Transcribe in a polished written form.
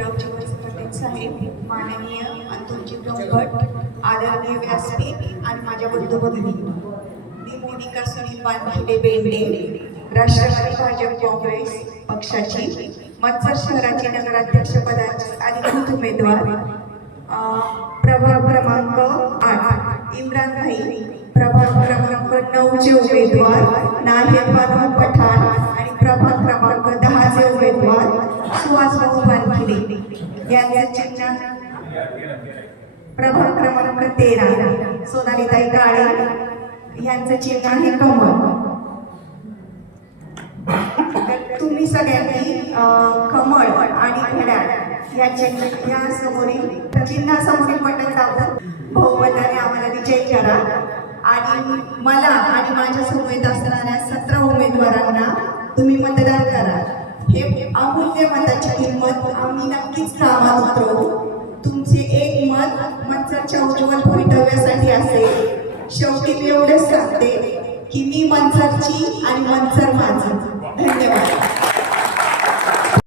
बाजीराव पाटील साहेब, माननीय अतुलजी ब्रह्मभट, आदरणीय व्यासपीठ आणि माझ्या बंधू भगिनी, मी मोनिका सुनील वानखेडे बेंडे, राष्ट्रवादी भाजप काँग्रेस पक्षाची मंचर शहराची नगराध्यक्षपदाची अधिकृत उमेदवार, प्रभाग क्रमांक 8 इम्रान भाई, प्रभाग क्रमांक 9 चे उमेदवार नाहिद बानू पठाण आणि प्रभाग क्रमांक 10 चे उमेदवार सुहास भाऊ वानखेडे यांचे चिन्ह, प्रभाग क्रमांक 13 सोनालीताई काळे यांचे चिन्ह आहे कमळ. तुम्ही सगळ्यांनी कमळ आणि घड्याळ या समोरील चिन्हासमोरील बटन दाबून बहुमताने आम्हाला विजयी करा आणि मला आणि माझ्या समवेत असणाऱ्या 17 उमेदवारांना तुम्ही मतदान करा. हे अमूल्य मताची किंमत आम्ही नक्कीच कामात उतरवू. तुमचे एक मत मंचरच्या उज्ज्वल भवितव्यासाठी असेल. शेवटी मी एवढेच सांगते की मी मंचरची आणि मंचर